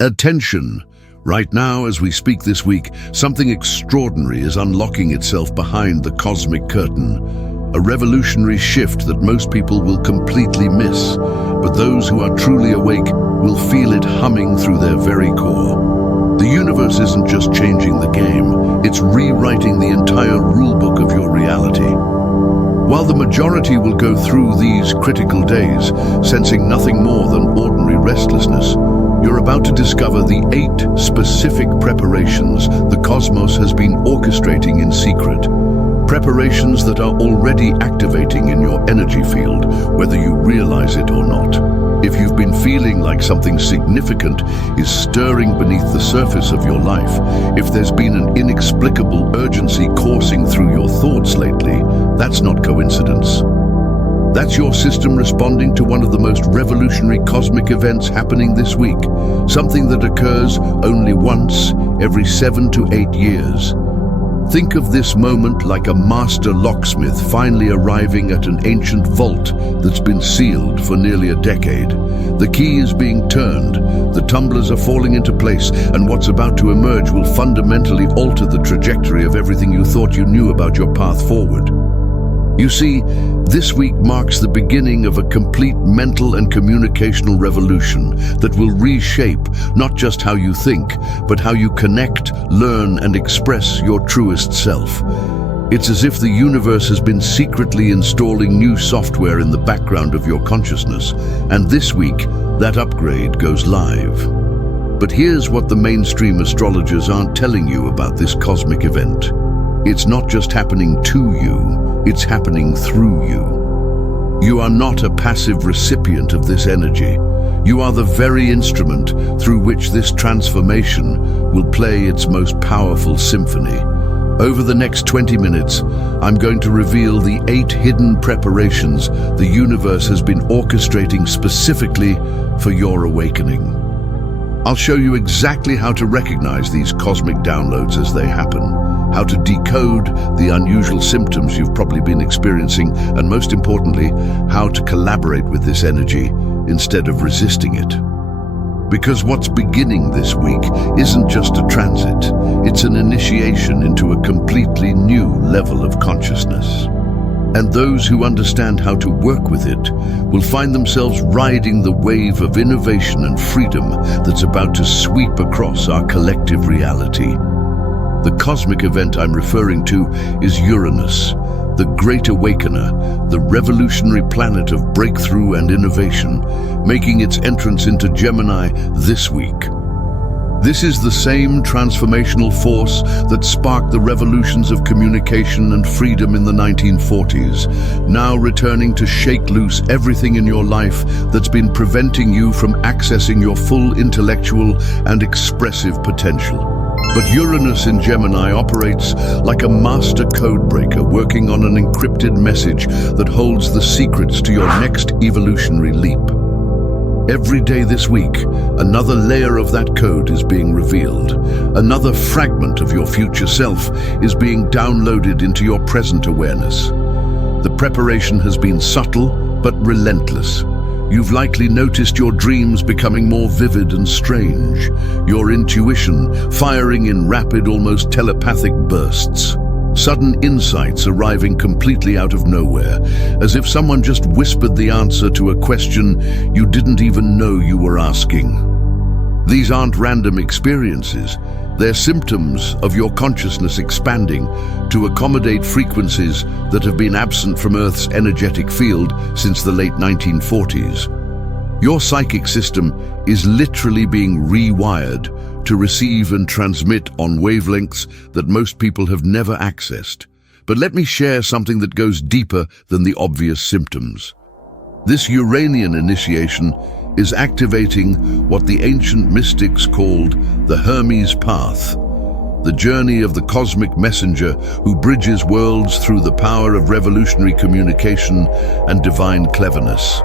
Attention! Right now, as we speak this week, something extraordinary is unlocking itself behind the cosmic curtain. A revolutionary shift that most people will completely miss, but those who are truly awake will feel it humming through their very core. The universe isn't just changing the game, it's rewriting the entire rulebook of your reality. While the majority will go through these critical days, sensing nothing more than ordinary restlessness, you're about to discover the 8 specific preparations the cosmos has been orchestrating in secret. Preparations that are already activating in your energy field, whether you realize it or not. If you've been feeling like something significant is stirring beneath the surface of your life, if there's been an inexplicable urgency coursing through your thoughts lately, that's not coincidence. That's your system responding to one of the most revolutionary cosmic events happening this week, something that occurs only once every 7 to 8 years. Think of this moment like a master locksmith finally arriving at an ancient vault that's been sealed for nearly a decade. The key is being turned, the tumblers are falling into place, and what's about to emerge will fundamentally alter the trajectory of everything you thought you knew about your path forward. You see, this week marks the beginning of a complete mental and communicational revolution that will reshape not just how you think, but how you connect, learn, and express your truest self. It's as if the universe has been secretly installing new software in the background of your consciousness, and this week, that upgrade goes live. But here's what the mainstream astrologers aren't telling you about this cosmic event. It's not just happening to you, it's happening through you. You are not a passive recipient of this energy. You are the very instrument through which this transformation will play its most powerful symphony. Over the next 20 minutes, I'm going to reveal the 8 hidden preparations the universe has been orchestrating specifically for your awakening. I'll show you exactly how to recognize these cosmic downloads as they happen, how to decode the unusual symptoms you've probably been experiencing, and most importantly, how to collaborate with this energy instead of resisting it. Because what's beginning this week isn't just a transit, it's an initiation into a completely new level of consciousness. And those who understand how to work with it will find themselves riding the wave of innovation and freedom that's about to sweep across our collective reality. The cosmic event I'm referring to is Uranus, the Great Awakener, the revolutionary planet of breakthrough and innovation, making its entrance into Gemini this week. This is the same transformational force that sparked the revolutions of communication and freedom in the 1940s, now returning to shake loose everything in your life that's been preventing you from accessing your full intellectual and expressive potential. But Uranus in Gemini operates like a master codebreaker working on an encrypted message that holds the secrets to your next evolutionary leap. Every day this week, another layer of that code is being revealed. Another fragment of your future self is being downloaded into your present awareness. The preparation has been subtle but relentless. You've likely noticed your dreams becoming more vivid and strange, your intuition firing in rapid, almost telepathic bursts. Sudden insights arriving completely out of nowhere, as if someone just whispered the answer to a question you didn't even know you were asking. These aren't random experiences. They're symptoms of your consciousness expanding to accommodate frequencies that have been absent from Earth's energetic field since the late 1940s. Your psychic system is literally being rewired to receive and transmit on wavelengths that most people have never accessed. But let me share something that goes deeper than the obvious symptoms. This Uranian initiation is activating what the ancient mystics called the Hermes path, the journey of the cosmic messenger who bridges worlds through the power of revolutionary communication and divine cleverness.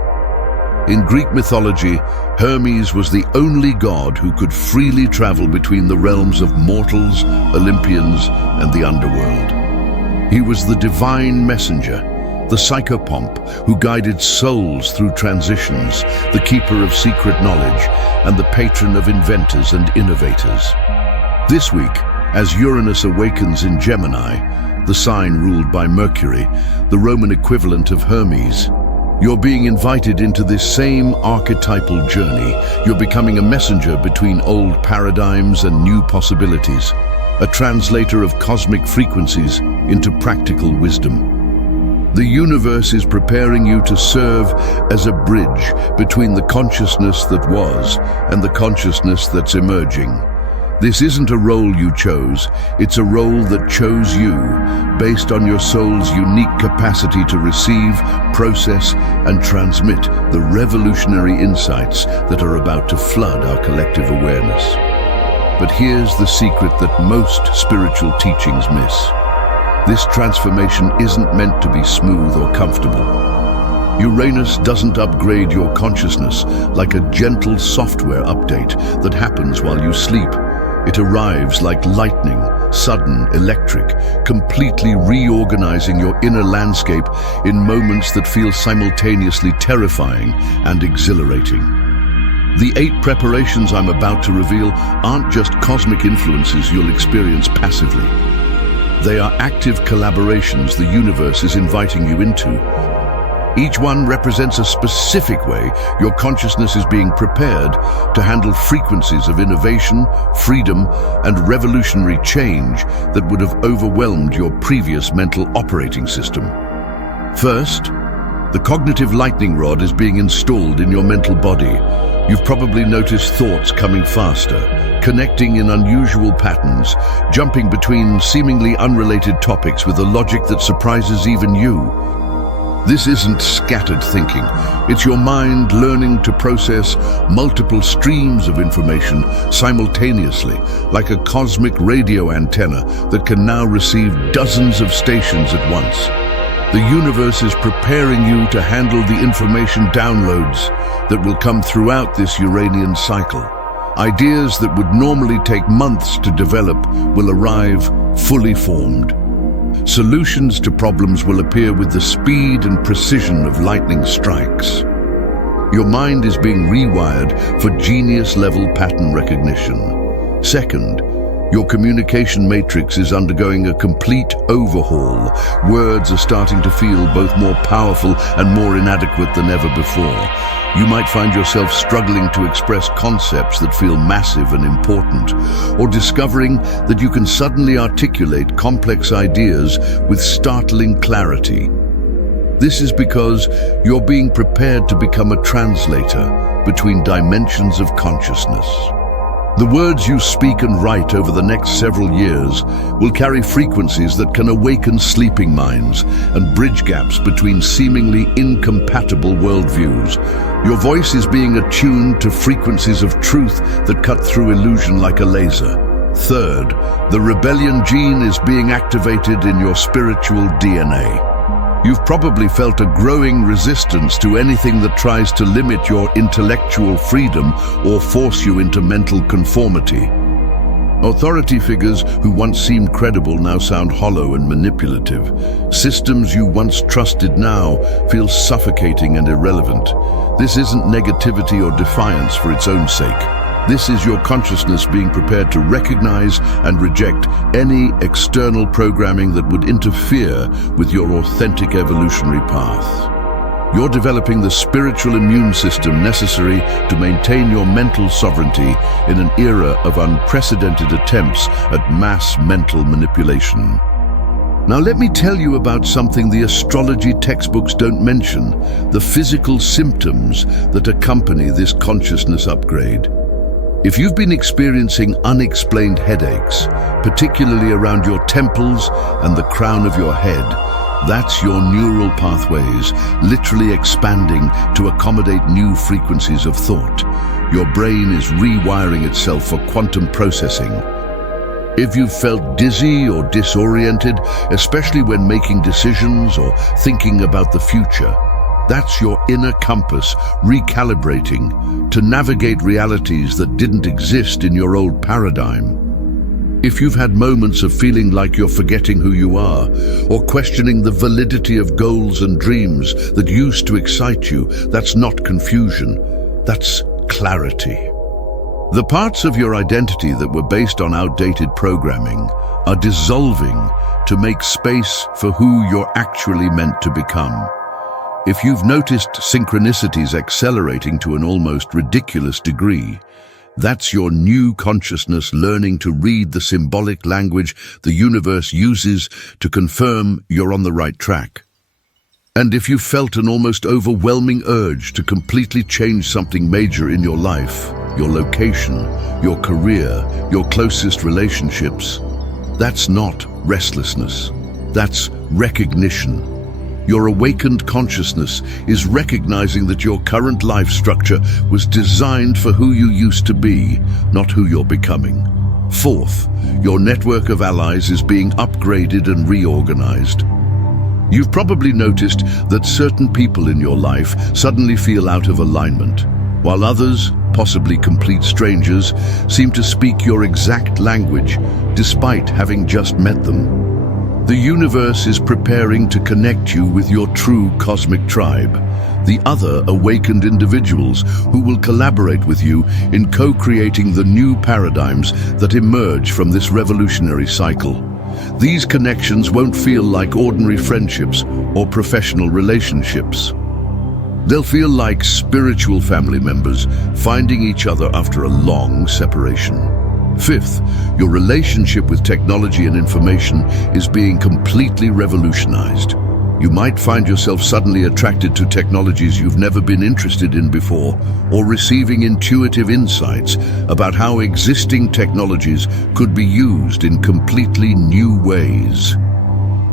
In Greek mythology, Hermes was the only god who could freely travel between the realms of mortals, Olympians, and the underworld. He was the divine messenger, the psychopomp who guided souls through transitions, the keeper of secret knowledge, and the patron of inventors and innovators. This week, as Uranus awakens in Gemini, the sign ruled by Mercury, the Roman equivalent of Hermes, you're being invited into this same archetypal journey. You're becoming a messenger between old paradigms and new possibilities, a translator of cosmic frequencies into practical wisdom. The universe is preparing you to serve as a bridge between the consciousness that was and the consciousness that's emerging. This isn't a role you chose, it's a role that chose you, based on your soul's unique capacity to receive, process, and transmit the revolutionary insights that are about to flood our collective awareness. But here's the secret that most spiritual teachings miss. This transformation isn't meant to be smooth or comfortable. Uranus doesn't upgrade your consciousness like a gentle software update that happens while you sleep. It arrives like lightning, sudden, electric, completely reorganizing your inner landscape in moments that feel simultaneously terrifying and exhilarating. The 8 preparations I'm about to reveal aren't just cosmic influences you'll experience passively. They are active collaborations the universe is inviting you into. Each one represents a specific way your consciousness is being prepared to handle frequencies of innovation, freedom, and revolutionary change that would have overwhelmed your previous mental operating system. First, the cognitive lightning rod is being installed in your mental body. You've probably noticed thoughts coming faster, connecting in unusual patterns, jumping between seemingly unrelated topics with a logic that surprises even you. This isn't scattered thinking. It's your mind learning to process multiple streams of information simultaneously, like a cosmic radio antenna that can now receive dozens of stations at once. The universe is preparing you to handle the information downloads that will come throughout this Uranian cycle. Ideas that would normally take months to develop will arrive fully formed. Solutions to problems will appear with the speed and precision of lightning strikes. Your mind is being rewired for genius-level pattern recognition. Second, your communication matrix is undergoing a complete overhaul. Words are starting to feel both more powerful and more inadequate than ever before. You might find yourself struggling to express concepts that feel massive and important, or discovering that you can suddenly articulate complex ideas with startling clarity. This is because you're being prepared to become a translator between dimensions of consciousness. The words you speak and write over the next several years will carry frequencies that can awaken sleeping minds and bridge gaps between seemingly incompatible worldviews. Your voice is being attuned to frequencies of truth that cut through illusion like a laser. Third, the rebellion gene is being activated in your spiritual DNA. You've probably felt a growing resistance to anything that tries to limit your intellectual freedom or force you into mental conformity. Authority figures who once seemed credible now sound hollow and manipulative. Systems you once trusted now feel suffocating and irrelevant. This isn't negativity or defiance for its own sake. This is your consciousness being prepared to recognize and reject any external programming that would interfere with your authentic evolutionary path. You're developing the spiritual immune system necessary to maintain your mental sovereignty in an era of unprecedented attempts at mass mental manipulation. Now let me tell you about something the astrology textbooks don't mention: the physical symptoms that accompany this consciousness upgrade. If you've been experiencing unexplained headaches, particularly around your temples and the crown of your head, that's your neural pathways literally expanding to accommodate new frequencies of thought. Your brain is rewiring itself for quantum processing. If you've felt dizzy or disoriented, especially when making decisions or thinking about the future, that's your inner compass recalibrating to navigate realities that didn't exist in your old paradigm. If you've had moments of feeling like you're forgetting who you are, or questioning the validity of goals and dreams that used to excite you, that's not confusion, that's clarity. The parts of your identity that were based on outdated programming are dissolving to make space for who you're actually meant to become. If you've noticed synchronicities accelerating to an almost ridiculous degree, that's your new consciousness learning to read the symbolic language the universe uses to confirm you're on the right track. And if you felt an almost overwhelming urge to completely change something major in your life, your location, your career, your closest relationships, that's not restlessness. That's recognition. Your awakened consciousness is recognizing that your current life structure was designed for who you used to be, not who you're becoming. Fourth, your network of allies is being upgraded and reorganized. You've probably noticed that certain people in your life suddenly feel out of alignment, while others, possibly complete strangers, seem to speak your exact language, despite having just met them. The universe is preparing to connect you with your true cosmic tribe, the other awakened individuals who will collaborate with you in co-creating the new paradigms that emerge from this revolutionary cycle. These connections won't feel like ordinary friendships or professional relationships. They'll feel like spiritual family members finding each other after a long separation. Fifth, your relationship with technology and information is being completely revolutionized. You might find yourself suddenly attracted to technologies you've never been interested in before, or receiving intuitive insights about how existing technologies could be used in completely new ways.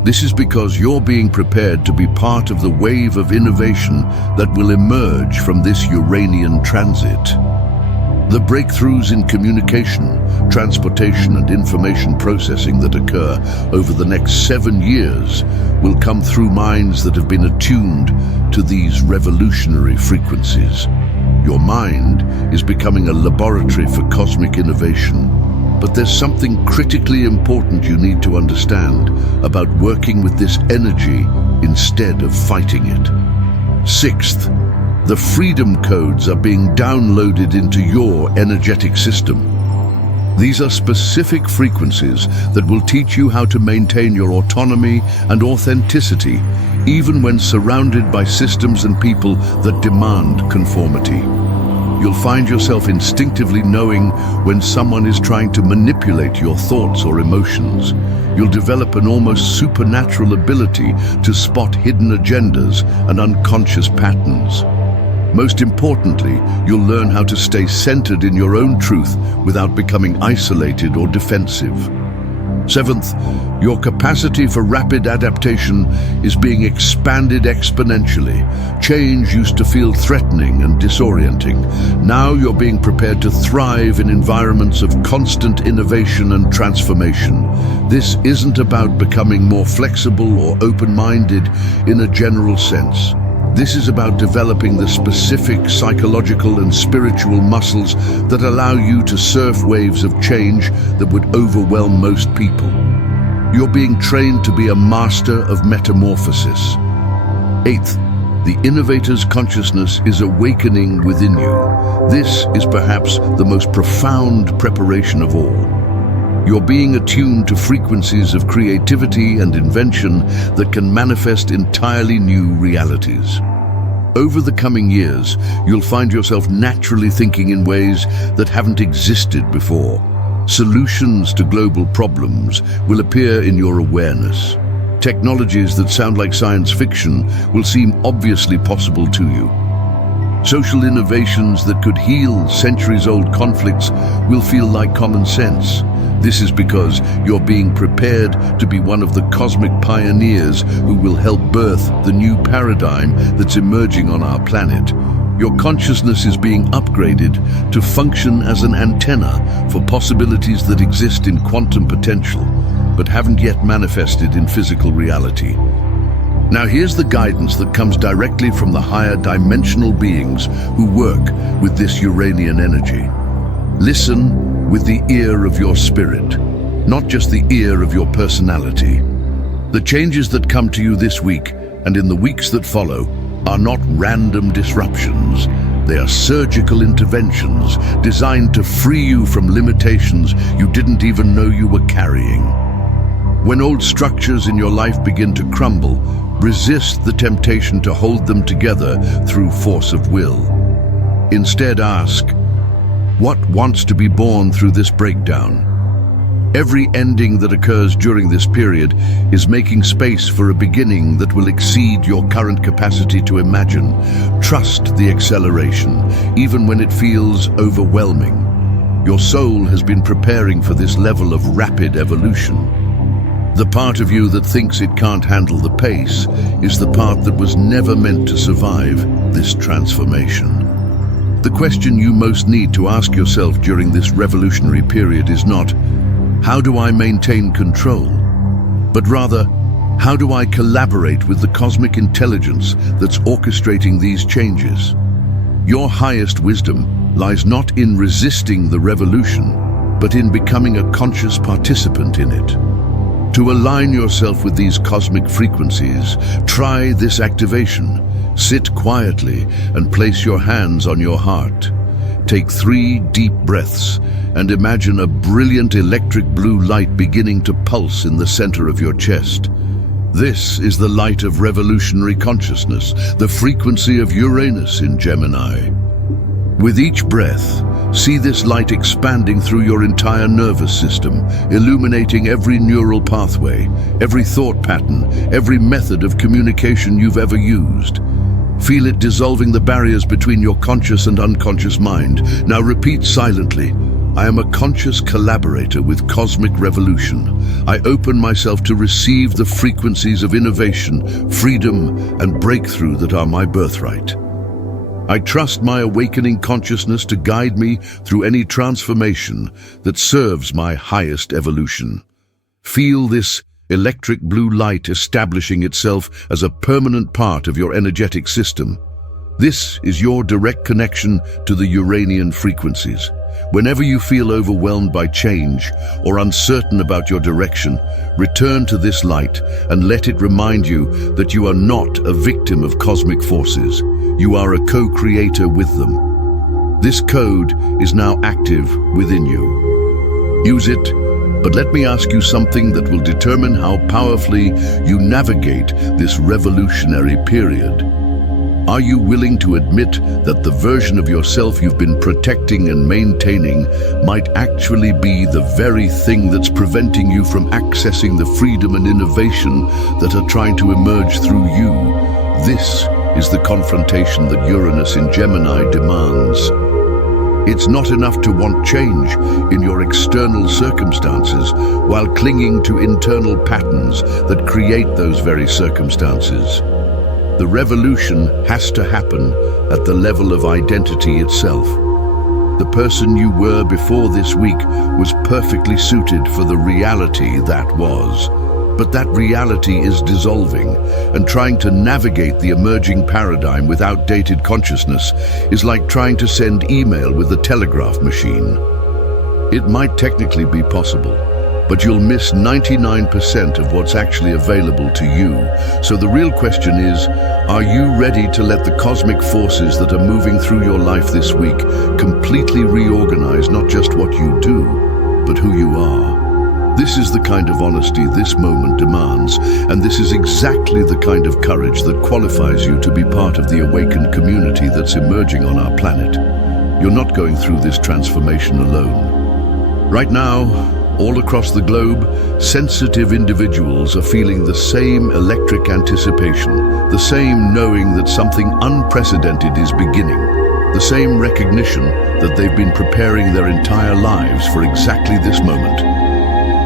This is because you're being prepared to be part of the wave of innovation that will emerge from this Uranian transit. The breakthroughs in communication, transportation, and information processing that occur over the next 7 years will come through minds that have been attuned to these revolutionary frequencies. Your mind is becoming a laboratory for cosmic innovation, but there's something critically important you need to understand about working with this energy instead of fighting it. Sixth, the freedom codes are being downloaded into your energetic system. These are specific frequencies that will teach you how to maintain your autonomy and authenticity, even when surrounded by systems and people that demand conformity. You'll find yourself instinctively knowing when someone is trying to manipulate your thoughts or emotions. You'll develop an almost supernatural ability to spot hidden agendas and unconscious patterns. Most importantly, you'll learn how to stay centered in your own truth without becoming isolated or defensive. Seventh, your capacity for rapid adaptation is being expanded exponentially. Change used to feel threatening and disorienting. Now you're being prepared to thrive in environments of constant innovation and transformation. This isn't about becoming more flexible or open-minded in a general sense. This is about developing the specific psychological and spiritual muscles that allow you to surf waves of change that would overwhelm most people. You're being trained to be a master of metamorphosis. Eighth, the innovator's consciousness is awakening within you. This is perhaps the most profound preparation of all. You're being attuned to frequencies of creativity and invention that can manifest entirely new realities. Over the coming years, you'll find yourself naturally thinking in ways that haven't existed before. Solutions to global problems will appear in your awareness. Technologies that sound like science fiction will seem obviously possible to you. Social innovations that could heal centuries-old conflicts will feel like common sense. This is because you're being prepared to be one of the cosmic pioneers who will help birth the new paradigm that's emerging on our planet. Your consciousness is being upgraded to function as an antenna for possibilities that exist in quantum potential, but haven't yet manifested in physical reality. Now here's the guidance that comes directly from the higher dimensional beings who work with this Uranian energy. Listen with the ear of your spirit. not just the ear of your personality. The changes that come to you this week and in the weeks that follow are not random disruptions. They are surgical interventions designed to free you from limitations you didn't even know you were carrying. When old structures in your life begin to crumble, resist the temptation to hold them together through force of will. Instead, ask, what wants to be born through this breakdown? Every ending that occurs during this period is making space for a beginning that will exceed your current capacity to imagine. Trust the acceleration, even when it feels overwhelming. Your soul has been preparing for this level of rapid evolution. The part of you that thinks it can't handle the pace is the part that was never meant to survive this transformation. The question you most need to ask yourself during this revolutionary period is not, how do I maintain control? But rather, how do I collaborate with the cosmic intelligence that's orchestrating these changes? Your highest wisdom lies not in resisting the revolution, but in becoming a conscious participant in it. To align yourself with these cosmic frequencies, try this activation. Sit quietly and place your hands on your heart. Take 3 deep breaths and imagine a brilliant electric blue light beginning to pulse in the center of your chest. This is the light of revolutionary consciousness, the frequency of Uranus in Gemini. With each breath, see this light expanding through your entire nervous system, illuminating every neural pathway, every thought pattern, every method of communication you've ever used. Feel it dissolving the barriers between your conscious and unconscious mind. Now repeat silently, I am a conscious collaborator with cosmic revolution. I open myself to receive the frequencies of innovation, freedom, and breakthrough that are my birthright. I trust my awakening consciousness to guide me through any transformation that serves my highest evolution. Feel this electric blue light establishing itself as a permanent part of your energetic system. This is your direct connection to the Uranian frequencies. Whenever you feel overwhelmed by change or uncertain about your direction, return to this light and let it remind you that you are not a victim of cosmic forces. You are a co-creator with them. This code is now active within you. Use it, but let me ask you something that will determine how powerfully you navigate this revolutionary period. Are you willing to admit that the version of yourself you've been protecting and maintaining might actually be the very thing that's preventing you from accessing the freedom and innovation that are trying to emerge through you? This is the confrontation that Uranus in Gemini demands. It's not enough to want change in your external circumstances while clinging to internal patterns that create those very circumstances. The revolution has to happen at the level of identity itself. The person you were before this week was perfectly suited for the reality that was. But that reality is dissolving, and trying to navigate the emerging paradigm with outdated consciousness is like trying to send email with a telegraph machine. It might technically be possible, but you'll miss 99% of what's actually available to you. So the real question is, are you ready to let the cosmic forces that are moving through your life this week completely reorganize not just what you do, but who you are? This is the kind of honesty this moment demands, and this is exactly the kind of courage that qualifies you to be part of the awakened community that's emerging on our planet. You're not going through this transformation alone. Right now, all across the globe, sensitive individuals are feeling the same electric anticipation, the same knowing that something unprecedented is beginning, the same recognition that they've been preparing their entire lives for exactly this moment.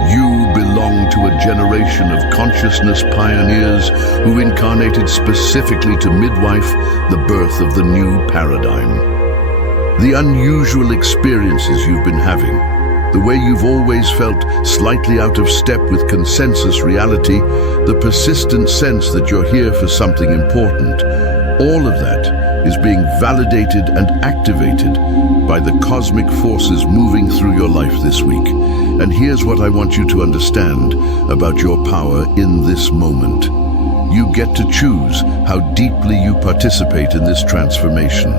You belong to a generation of consciousness pioneers who incarnated specifically to midwife the birth of the new paradigm. The unusual experiences you've been having, the way you've always felt slightly out of step with consensus reality, the persistent sense that you're here for something important, all of that is being validated and activated by the cosmic forces moving through your life this week. And here's what I want you to understand about your power in this moment. You get to choose how deeply you participate in this transformation.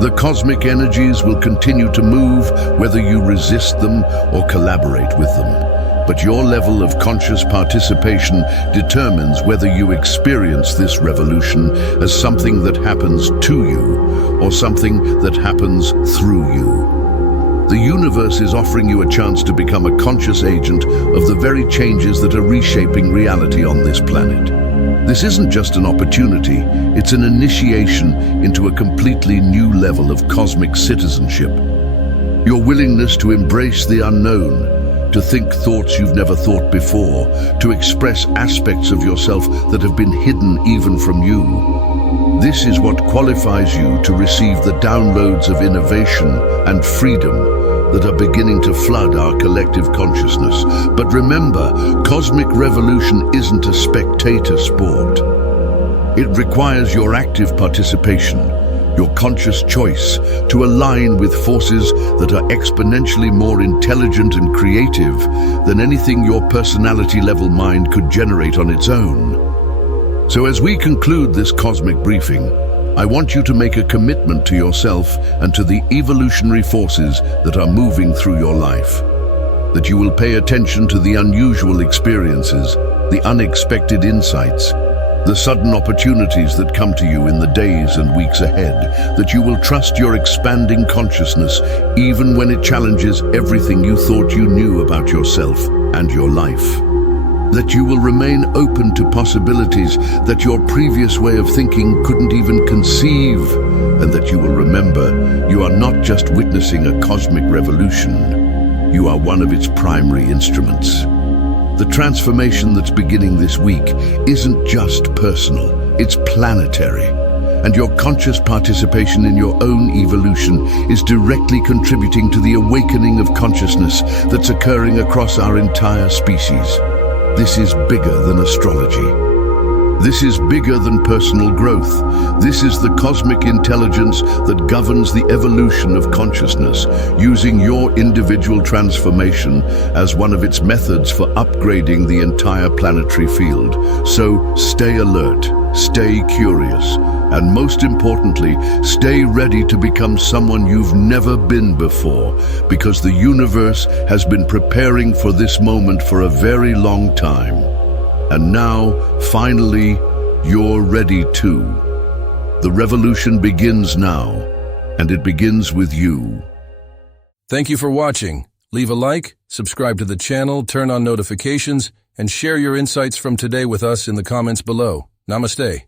The cosmic energies will continue to move whether you resist them or collaborate with them. But your level of conscious participation determines whether you experience this revolution as something that happens to you or something that happens through you. The universe is offering you a chance to become a conscious agent of the very changes that are reshaping reality on this planet. This isn't just an opportunity, it's an initiation into a completely new level of cosmic citizenship. Your willingness to embrace the unknown, to think thoughts you've never thought before, to express aspects of yourself that have been hidden even from you. This is what qualifies you to receive the downloads of innovation and freedom that are beginning to flood our collective consciousness. But remember, cosmic revolution isn't a spectator sport. It requires your active participation, your conscious choice to align with forces that are exponentially more intelligent and creative than anything your personality-level mind could generate on its own. So as we conclude this cosmic briefing, I want you to make a commitment to yourself and to the evolutionary forces that are moving through your life. That you will pay attention to the unusual experiences, the unexpected insights, the sudden opportunities that come to you in the days and weeks ahead. That you will trust your expanding consciousness even when it challenges everything you thought you knew about yourself and your life. That you will remain open to possibilities that your previous way of thinking couldn't even conceive, and that you will remember you are not just witnessing a cosmic revolution, you are one of its primary instruments. The transformation that's beginning this week isn't just personal, it's planetary, and your conscious participation in your own evolution is directly contributing to the awakening of consciousness that's occurring across our entire species. This is bigger than astrology. This is bigger than personal growth. This is the cosmic intelligence that governs the evolution of consciousness, using your individual transformation as one of its methods for upgrading the entire planetary field. So stay alert, stay curious, and most importantly, stay ready to become someone you've never been before, because the universe has been preparing for this moment for a very long time. And now, finally, you're ready too. The revolution begins now, and it begins with you. Thank you for watching. Leave a like, subscribe to the channel, turn on notifications, and share your insights from today with us in the comments below. Namaste.